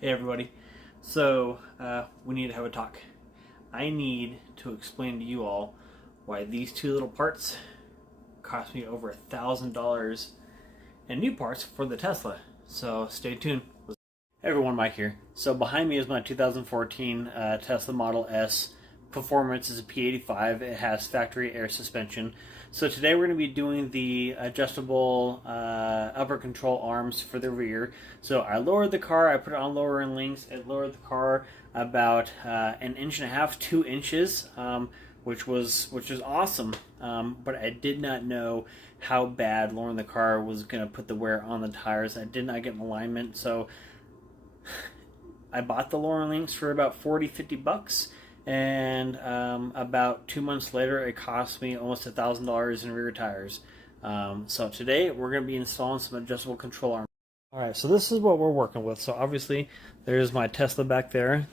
Hey everybody. So we need to have a talk. I need to explain to you all why these two little parts cost me over $1,000 in new parts for the Tesla. So stay tuned. Hey everyone, Mike here. So behind me is my 2014 Tesla Model S. Performance is a P85. It has factory air suspension. So today we're going to be doing the adjustable upper control arms for the rear. So I lowered the car, I put it on lowering links. It lowered the car about 1.5 inches, 2 inches, which is awesome. But I did not know how bad lowering the car was going to put the wear on the tires. I did not get an alignment, so I bought the lowering links for about $40-50. And about 2 months later, it cost me almost $1,000 in rear tires. So today, we're going to be installing some adjustable control arms. Alright, so this is what we're working with. So obviously, there's my Tesla back there.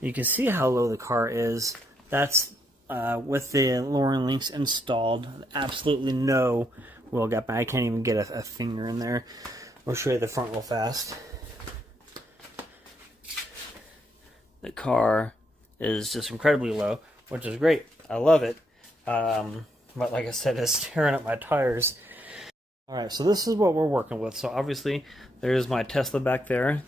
You can see how low the car is. That's with the lowering links installed. Absolutely no wheel gap. I can't even get a finger in there. We'll show you the front real fast. The car is just incredibly low, which is great. I love it. But like I said, it's tearing up my tires. Alright, so this is what we're working with. So obviously, there's my Tesla back there.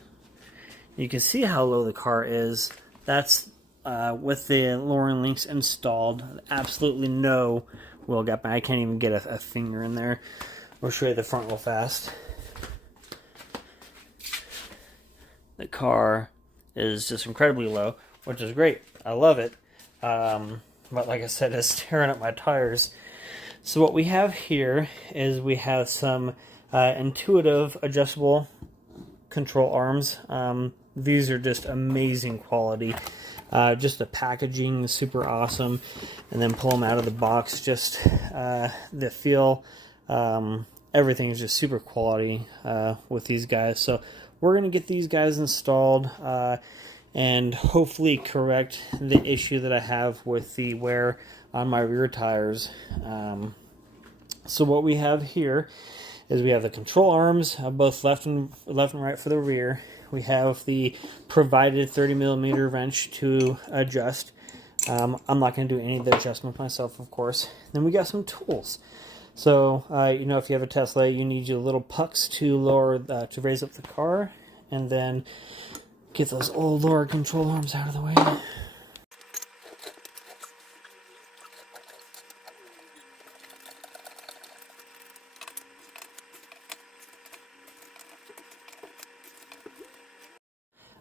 You can see how low the car is. That's with the lowering links installed. Absolutely no wheel gap. I can't even get a finger in there. We'll show you the front real fast. The car is just incredibly low, which is great. I love it. But like I said, it's tearing up my tires. So what we have here is we have some N2itive adjustable control arms. These are just amazing quality. Just the packaging is super awesome. And then pull them out of the box. Just the feel, everything is just super quality with these guys. So we're going to get these guys installed and hopefully correct the issue that I have with the wear on my rear tires. So what we have here is we have the control arms, both left and right for the rear. We have the provided 30mm wrench to adjust. I'm not going to do any of the adjustment myself, of course. Then we got some tools. So, you know, if you have a Tesla, you need your little pucks to lower, to raise up the car, and then get those old lower control arms out of the way.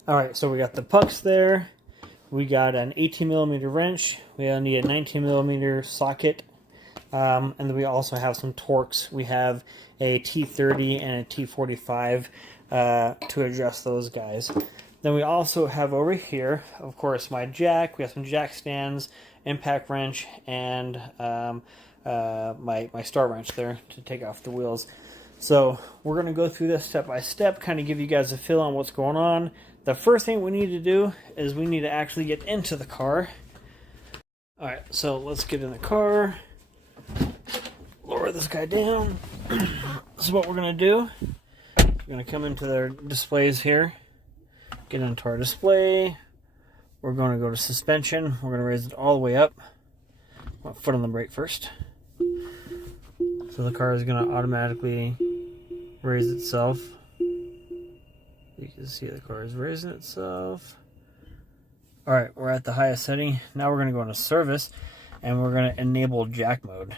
Alright, so we got the pucks there. We got an 18mm wrench. We need a 19mm socket. And then we also have some Torx. We have a T30 and a T45 to adjust those guys. Then we also have over here, of course, my jack. We have some jack stands, impact wrench, and my star wrench there to take off the wheels. So we're going to go through this step by step, kind of give you guys a feel on what's going on. The first thing we need to do is we need to actually get into the car. Alright, so let's get in the car. Lower this guy down. This is what we're going to do. We're going to come into their displays here. Get into our display. We're going to go to suspension. We're going to raise it all the way up. I'll foot on the brake first. So the car is going to automatically raise itself. You can see the car is raising itself. Alright, we're at the highest setting. Now we're going to go into service and we're going to enable jack mode.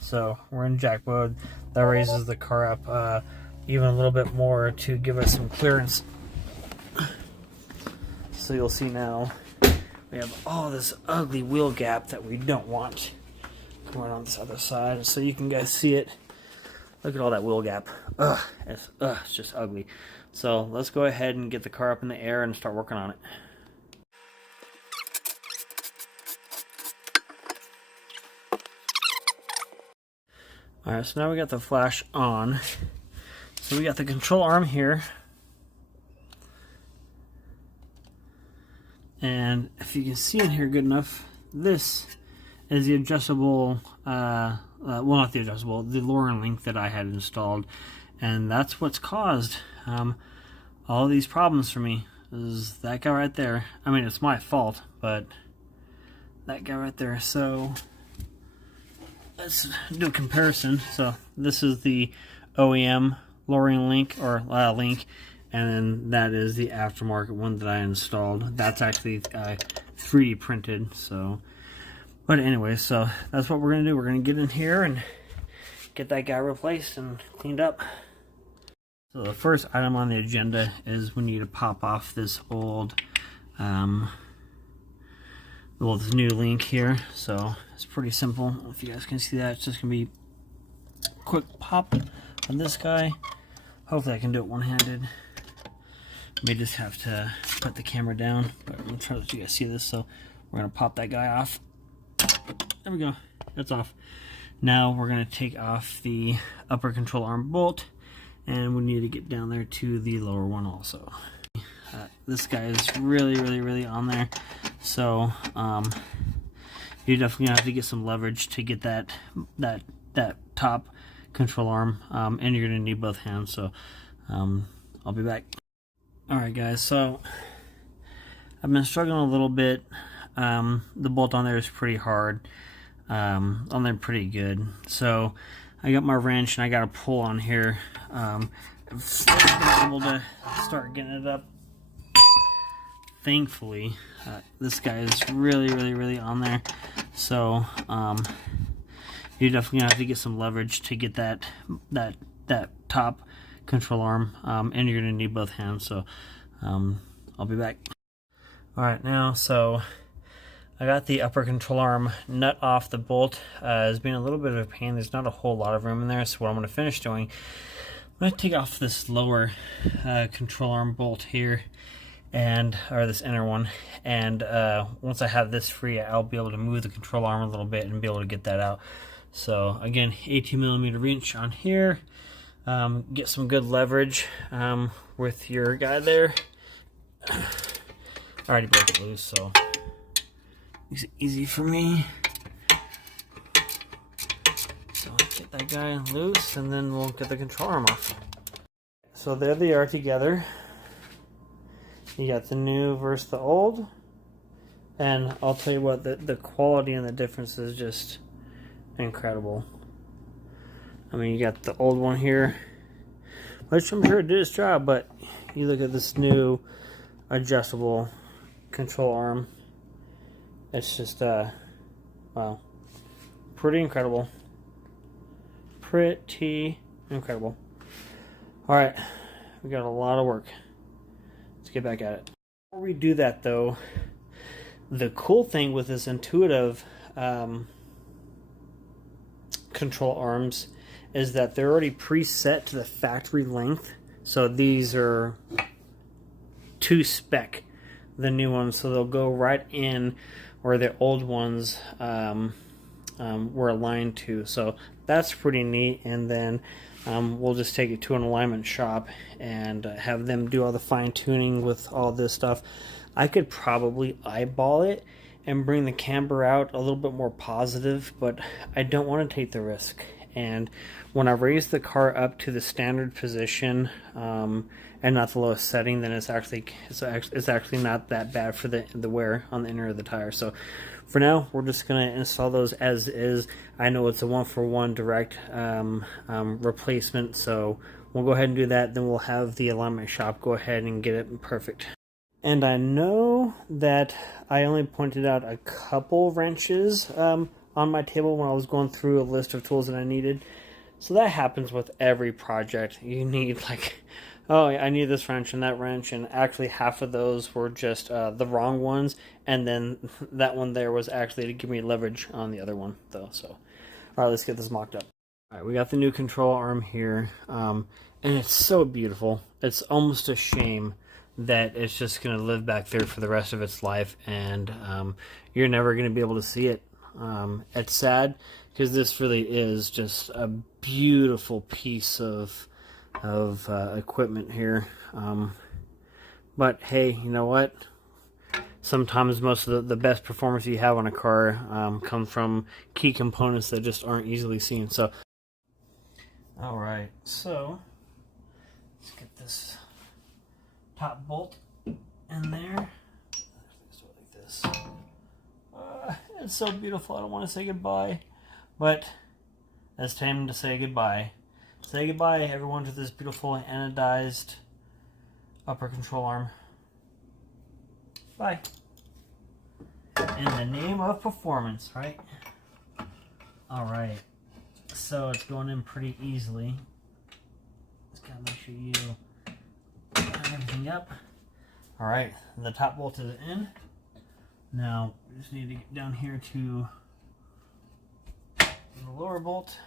So we're in jack mode. That raises the car up even a little bit more to give us some clearance. So you'll see now we have all this ugly wheel gap that we don't want going on this other side. So you can guys see it. Look at all that wheel gap. It's just ugly. So let's go ahead and get the car up in the air and start working on it. Alright, so now we got the flash on. So we got the control arm here. And if you can see in here good enough, this is the adjustable, well, not the adjustable, the lowering link that I had installed. And that's what's caused all these problems for me is that guy right there. I mean, it's my fault, but that guy right there. So let's do a comparison. So this is the OEM lowering link, or link, and then that is the aftermarket one that I installed. That's actually 3D printed. So, but anyway, so that's what we're gonna do. We're gonna get in here and get that guy replaced and cleaned up. So the first item on the agenda is we need to pop off this old, this new link here. So it's pretty simple. If you guys can see that, it's just gonna be a quick pop on this guy. Hopefully I can do it one-handed. May just have to put the camera down, but I'm gonna try to let you guys see this. So we're gonna pop that guy off. There we go. That's off. Now we're going to take off the upper control arm bolt, and we need to get down there to the lower one also. This guy is really on there, so you're definitely going to have to get some leverage to get that top control arm, and you're going to need both hands, so I'll be back. Alright guys, so I've been struggling a little bit. The bolt on there is pretty hard. On there pretty good. So I got my wrench and I got a pull on here. I've been able to start getting it up. Thankfully, this guy is really on there. So you're definitely gonna have to get some leverage to get that top control arm, and you're gonna need both hands. So I'll be back. All right, now so I got the upper control arm nut off the bolt. It's been a little bit of a pain. There's not a whole lot of room in there, so what I'm going to finish doing, I'm going to take off this lower control arm bolt here, or this inner one, and once I have this free, I'll be able to move the control arm a little bit and be able to get that out. So again, 18mm wrench on here. Get some good leverage with your guy there. I already broke it loose, so makes it easy for me. So let's get that guy loose and then we'll get the control arm off. So there they are together. You got the new versus the old. And I'll tell you what, the quality and the difference is just incredible. I mean, you got the old one here, which I'm sure it did its job, but you look at this new adjustable control arm. It's just, wow, pretty incredible. Pretty incredible. Alright, we got a lot of work. Let's get back at it. Before we do that though, the cool thing with this N2itive control arms is that they're already preset to the factory length. So these are to spec, the new ones, so they'll go right in where the old ones were aligned to. So that's pretty neat. And then we'll just take it to an alignment shop and have them do all the fine tuning with all this stuff. I could probably eyeball it and bring the camber out a little bit more positive, but I don't want to take the risk. And when I raise the car up to the standard position and not the lowest setting, then it's actually not that bad for the wear on the inner of the tire. So for now, we're just going to install those as is. I know it's a 1-for-1 direct replacement, so we'll go ahead and do that. Then we'll have the alignment shop go ahead and get it perfect. And I know that I only pointed out a couple wrenches on my table when I was going through a list of tools that I needed. So that happens with every project. You need, like, oh, I need this wrench and that wrench, and actually half of those were just the wrong ones, and then that one there was actually to give me leverage on the other one, though. So, all right, let's get this mocked up. All right, we got the new control arm here, and it's so beautiful. It's almost a shame that it's just going to live back there for the rest of its life, and you're never going to be able to see it. It's sad, because this really is just a beautiful piece of equipment here. But hey, you know what? Sometimes most of the best performance you have on a car comes from key components that just aren't easily seen. So, all right, so let's get this top bolt in there. Let's do it like this. It's so beautiful. I don't want to say goodbye, but it's time to say goodbye. Say goodbye, everyone, to this beautiful anodized upper control arm. Bye. In the name of performance, right? Alright. So it's going in pretty easily. Just gotta make sure you line everything up. Alright, the top bolt is in. Now, we just need to get down here to the lower bolt.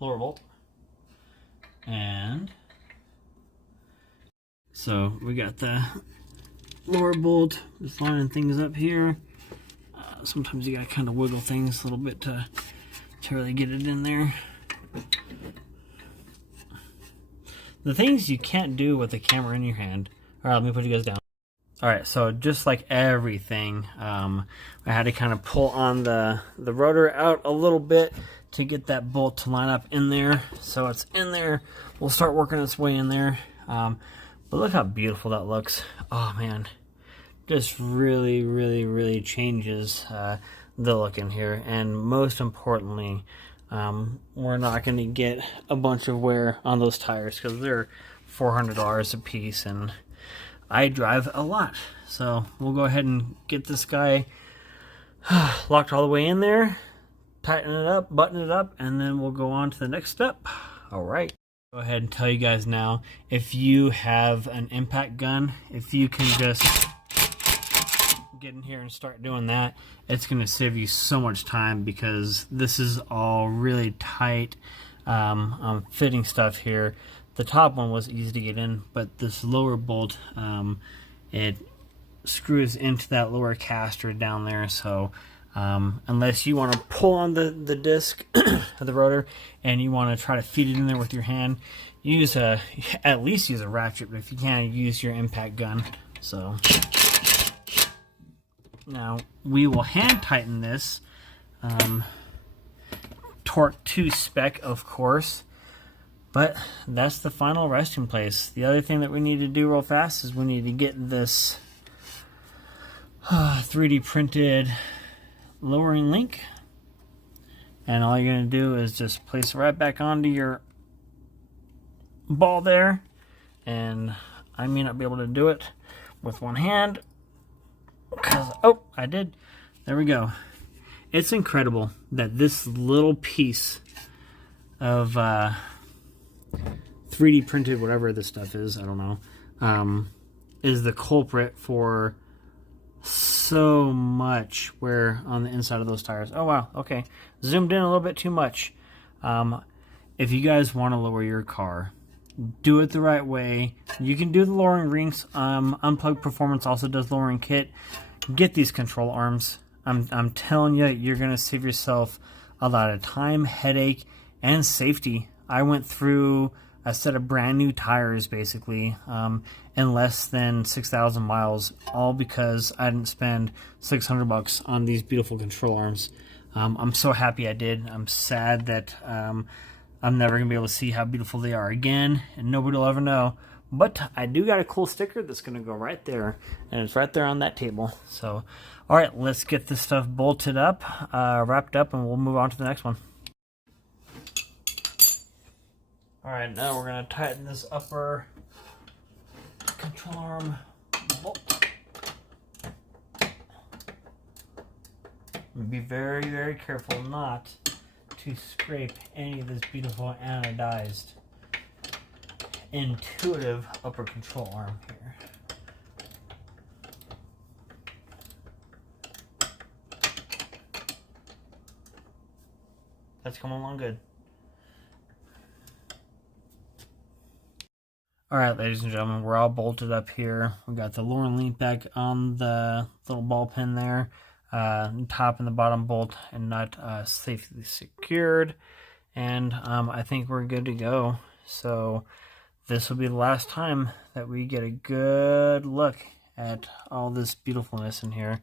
Lower bolt. And so we got the lower bolt, just lining things up here. Sometimes you gotta kind of wiggle things a little bit to really get it in there. The things you can't do with the camera in your hand. Alright, let me put you guys down. Alright, so just like everything, I had to kind of pull on the rotor out a little bit to get that bolt to line up in there. So it's in there. We'll start working its way in there. But look how beautiful that looks. Oh man, just really changes the look in here. And most importantly, we're not going to get a bunch of wear on those tires because they're $400 a piece, and I drive a lot. So we'll go ahead and get this guy locked all the way in there, tighten it up, button it up, and then we'll go on to the next step. All right. Go ahead and tell you guys now, if you have an impact gun, if you can just get in here and start doing that, it's going to save you so much time, because this is all really tight fitting stuff here. The top one was easy to get in, but this lower bolt, it screws into that lower caster down there. So unless you want to pull on the disc of the rotor and you want to try to feed it in there with your hand, use at least use a ratchet, but if you can't, use your impact gun. So now we will hand tighten this, torque to spec, of course. But that's the final resting place. The other thing that we need to do real fast is we need to get this 3D printed lowering link. And all you're going to do is just place it right back onto your ball there. And I may not be able to do it with one hand, because, oh, I did. There we go. It's incredible that this little piece of 3D printed, whatever this stuff is, I don't know, is the culprit for so much wear on the inside of those tires. Oh wow, okay, zoomed in a little bit too much. If you guys want to lower your car, do it the right way. You can do the lowering rings. Unplugged Performance also does lowering kit. Get these control arms. I'm telling you, you're gonna save yourself a lot of time, headache, and safety. I went through a set of brand new tires basically in less than 6,000 miles, all because I didn't spend $600 on these beautiful control arms. I'm so happy I did. I'm sad that I'm never gonna be able to see how beautiful they are again, and nobody will ever know. But I do got a cool sticker that's gonna go right there, and it's right there on that table. So all right, let's get this stuff bolted up, wrapped up, and we'll move on to the next one. Alright, now we're going to tighten this upper control arm bolt. Be very careful not to scrape any of this beautiful anodized N2itive upper control arm here. That's coming along good. Alright, ladies and gentlemen, we're all bolted up here. We got the lowering link back on the little ball pin there. Top and the bottom bolt and nut safely secured. And I think we're good to go. So this will be the last time that we get a good look at all this beautifulness in here.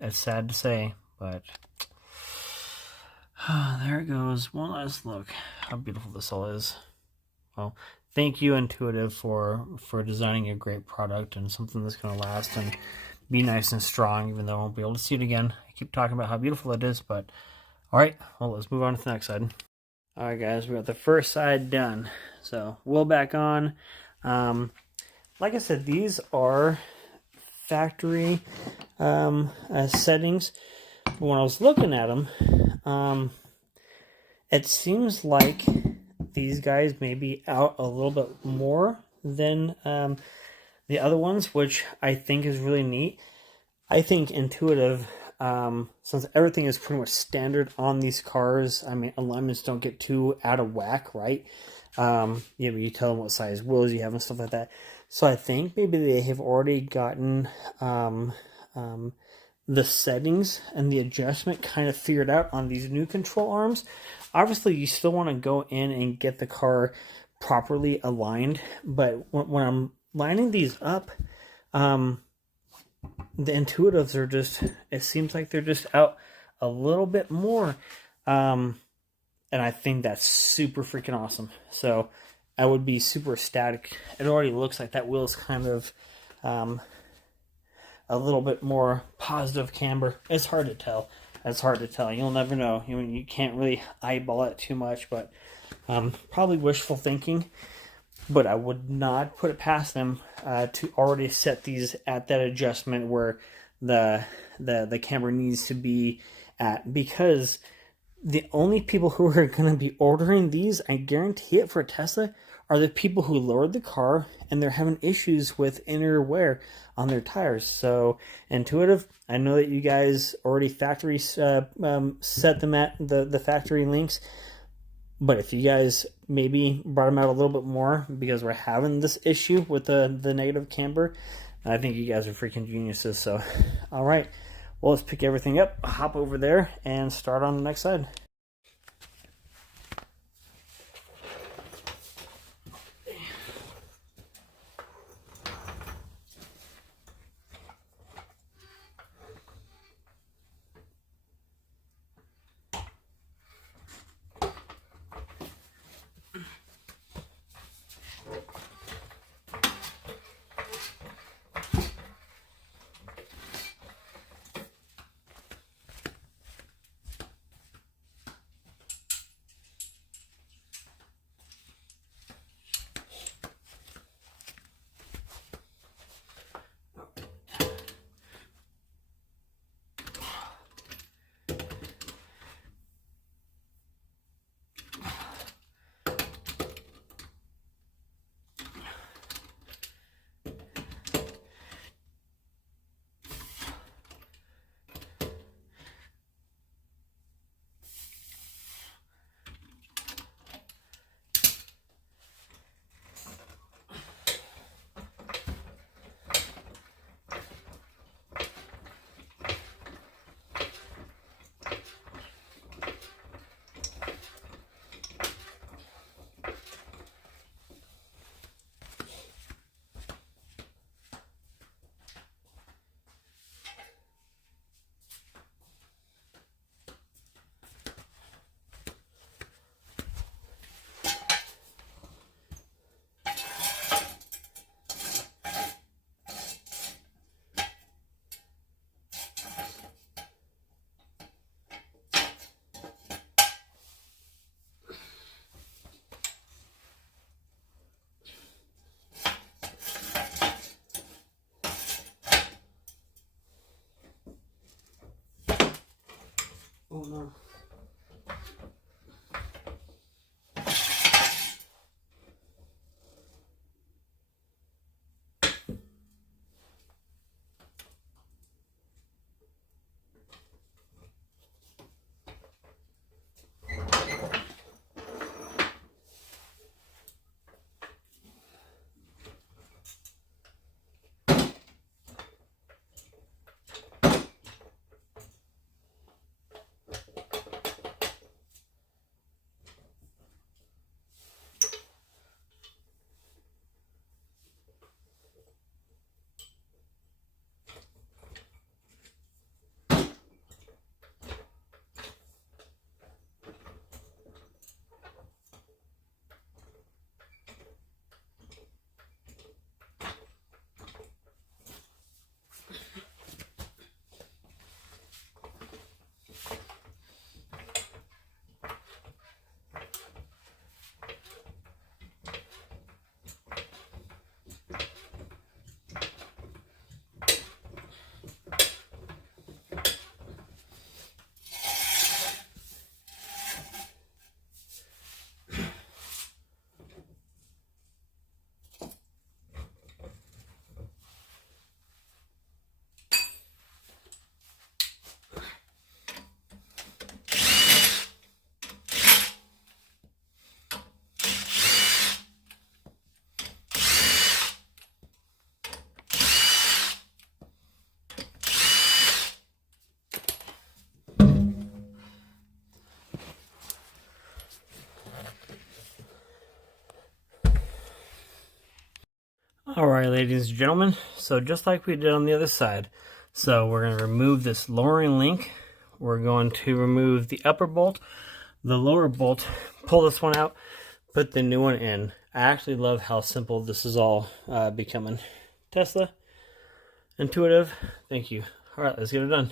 It's sad to say, but there it goes. One last look how beautiful this all is. Well, thank you, N2itive, for designing a great product and something that's going to last and be nice and strong, even though I won't be able to see it again. I keep talking about how beautiful it is, but all right, well, let's move on to the next side. All right, guys, we got the first side done. So wheel back on. Like I said, these are factory settings. But when I was looking at them, it seems like these guys may be out a little bit more than the other ones, which I think is really neat. I think N2itive, since everything is pretty much standard on these cars, I mean, alignments don't get too out of whack, right? You tell them what size wheels you have and stuff like that. So I think maybe they have already gotten the settings and the adjustment kind of figured out on these new control arms. Obviously, you still want to go in and get the car properly aligned, but when I'm lining these up, the N2itives are just, it seems like they're just out a little bit more, and I think that's super freaking awesome. So I would be super ecstatic. It already looks like that wheel is kind of a little bit more positive camber. It's hard to tell. It's hard to tell. You'll never know. You can't really eyeball it too much, but probably wishful thinking. But I would not put it past them to already set these at that adjustment where the camber needs to be at, because the only people who are going to be ordering these, I guarantee it, for a Tesla, are the people who lowered the car and they're having issues with inner wear on their tires. So N2itive, I know that you guys already factory set them at the factory links, but if you guys maybe brought them out a little bit more because we're having this issue with the negative camber, I think you guys are freaking geniuses. So all right, well, let's pick everything up, hop over there, and start on the next side. Alright, ladies and gentlemen, so just like we did on the other side, so we're going to remove this lowering link. We're going to remove the upper bolt, the lower bolt, pull this one out, put the new one in. I actually love how simple this is all becoming. Tesla, Intuitive, thank you. Alright, let's get it done.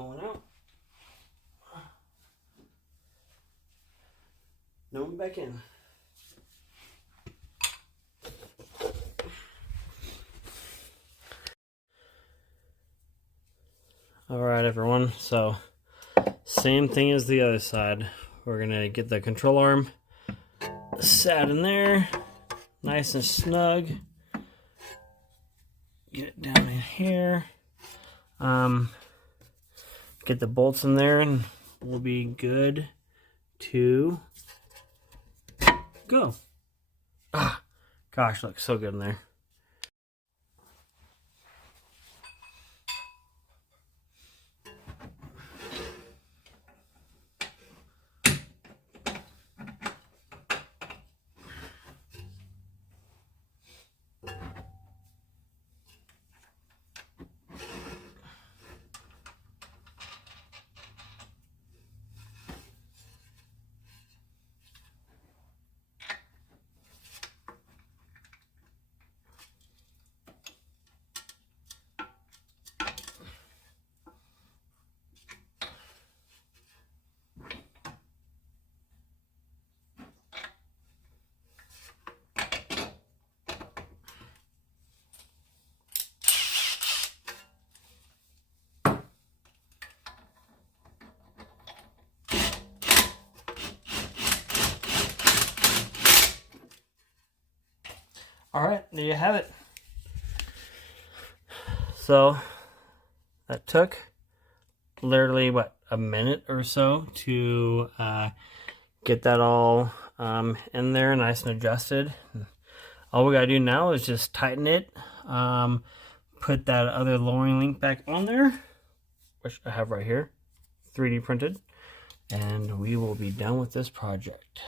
Pulling out. No one back in. Alright everyone, so same thing as the other side. We're gonna get the control arm sat in there, nice and snug. Get it down in here. Get the bolts in there and we'll be good to go. Ah, gosh, looks so good in there. Alright, there you have it. So that took literally what, a minute or so to get that all in there nice and adjusted. All we gotta do now is just tighten it, put that other lowering link back on there, which I have right here, 3D printed, and we will be done with this project.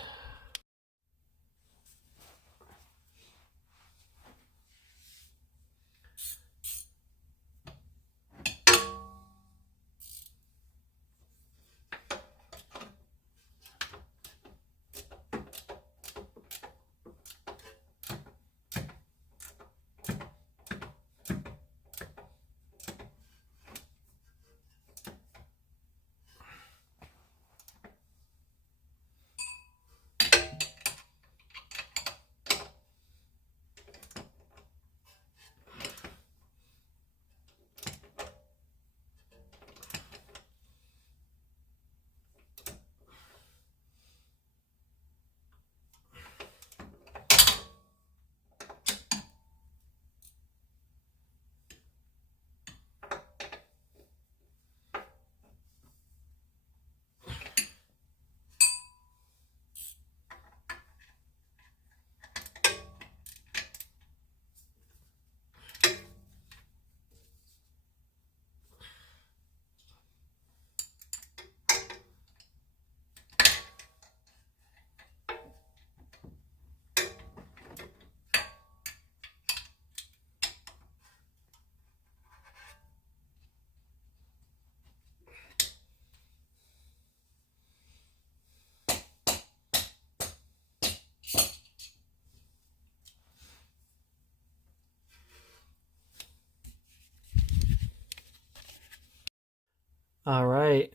All right,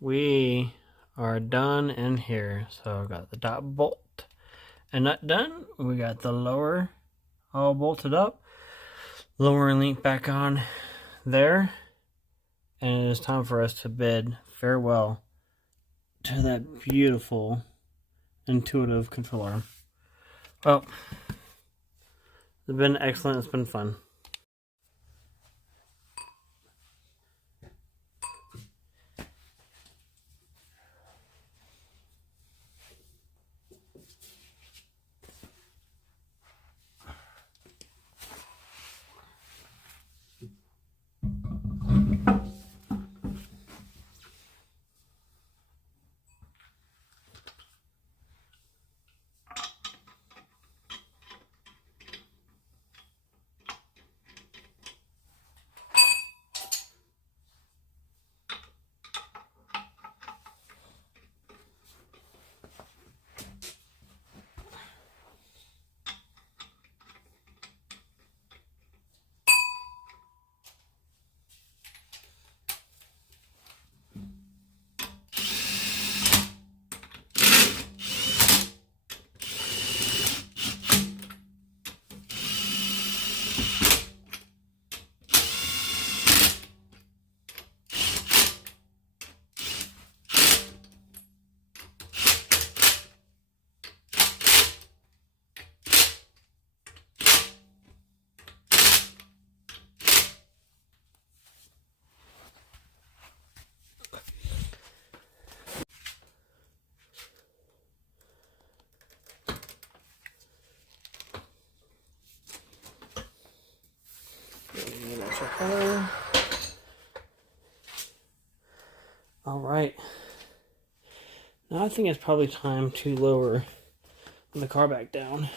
we are done in here. So I got the top bolt and nut done. We got the lower all bolted up. Lower link back on there. And it is time for us to bid farewell to that beautiful intuitive control arm. Well, it's been excellent. It's been fun. color. Alright. Now I think it's probably time to lower the car back down.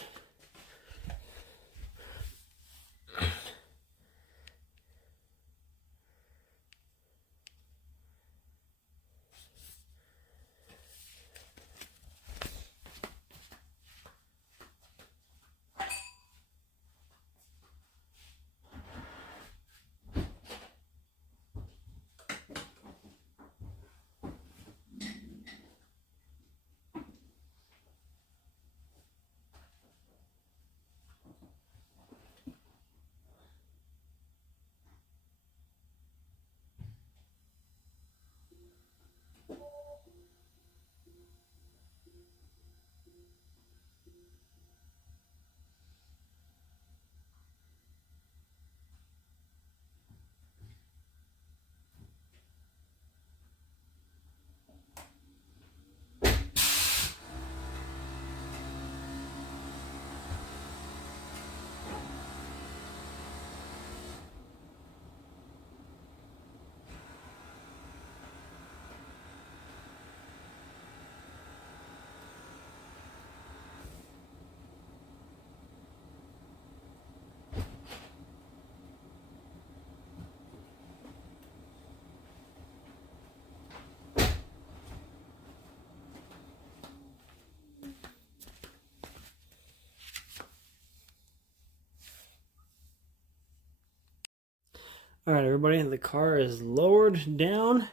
Alright everybody, the car is lowered down,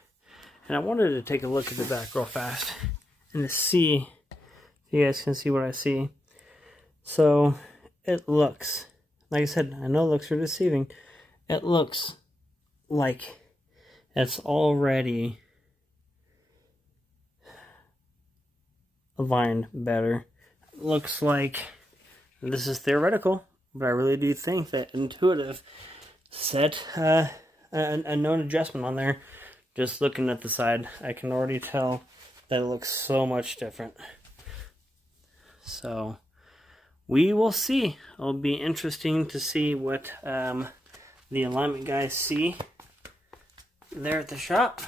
and I wanted to take a look at the back real fast and to see if you guys can see what I see. So it looks, like I said, I know looks are deceiving. It looks like it's already aligned better. It looks like, this is theoretical, but I really do think that Intuitive set a known adjustment on there. Just looking at the side, I can already tell that it looks so much different. So we will see. It'll be interesting to see what the alignment guys see there at the shop.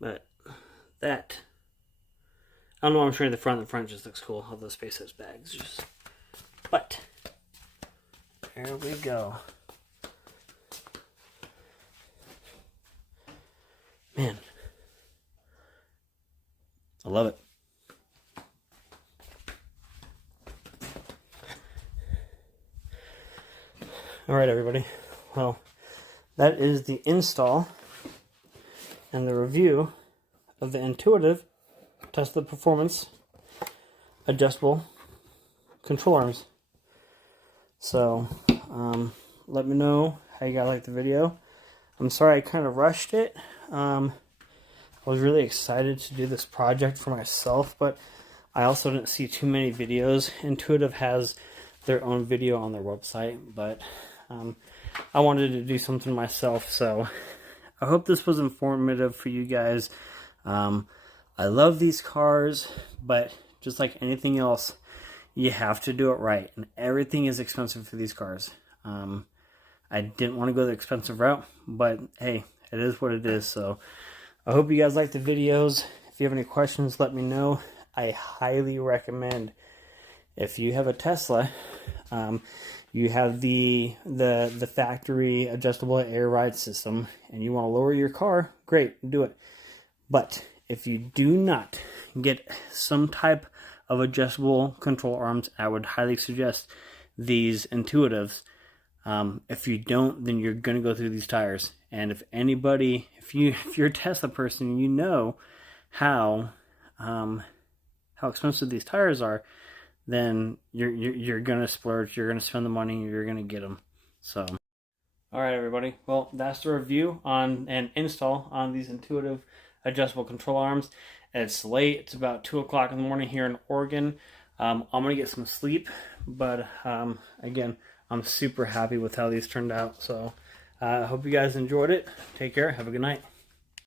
But that, I don't know why I'm showing the front. The front just looks cool. All those SpaceX bags. But there we go. Man, I love it. All right, everybody. Well, that is the install and the review of the Intuitive Tesla Performance adjustable control arms. So let me know how you guys like the video. I'm sorry I kind of rushed it. I was really excited to do this project for myself, but I also didn't see too many videos. Intuitive has their own video on their website, but I wanted to do something myself, so I hope this was informative for you guys. I love these cars, but just like anything else, you have to do it right, and everything is expensive for these cars. I didn't want to go the expensive route, but hey, it is what it is. So I hope you guys like the videos. If you have any questions, let me know. I highly recommend, if you have a Tesla, you have the factory adjustable air ride system, and you want to lower your car, great, do it. But if you do not get some type of adjustable control arms, I would highly suggest these Intuitives. If you don't, then you're going to go through these tires. And if anybody, if you're a Tesla person, you know how expensive these tires are, then you're going to splurge, you're going to spend the money, you're going to get them. So, all right, everybody. Well, that's the review on and install on these Intuitive adjustable control arms. It's late. It's about 2 o'clock in the morning here in Oregon. I'm going to get some sleep, but again, I'm super happy with how these turned out. So I hope you guys enjoyed it. Take care. Have a good night.